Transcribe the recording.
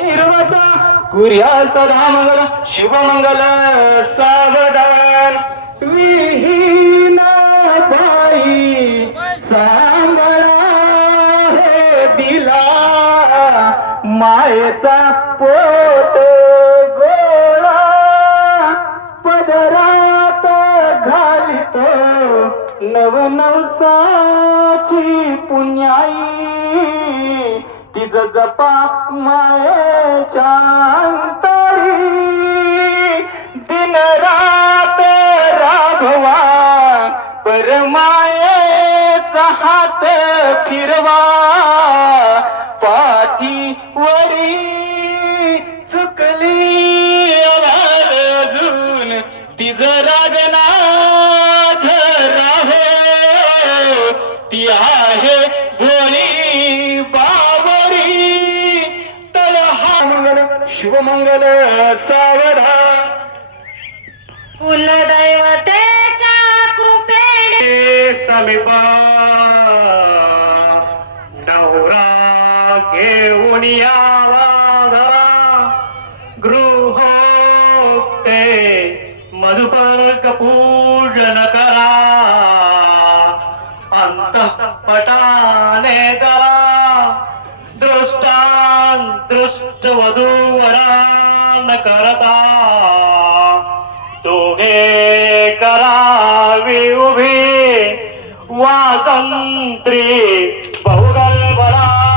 हिरवाचा कुर्या सदा मंगल शिवमंगल सावधान. विहीना बाई सांगळा हे दिला मायेचा पोत गोळा. पदरात घालितो नवनवसाची पुण्याई. तिज जपा मायेच्या अंतरी. दिन रात राघवा परमायेचा हात फिरवा. पाठीवरी चुकली अजून तिज रागनाथ राहो ती आहे शुभमंगल सावधा. कुलदैवतेच्या कृपेने समीपा नवरा घेऊन यावा घरा. गृहोक्ते मधुपर्क पूजन दृष्टान दृष्ट वधूवरान करता। दोघे करावी उभी वासंत्री बहुगल बरा।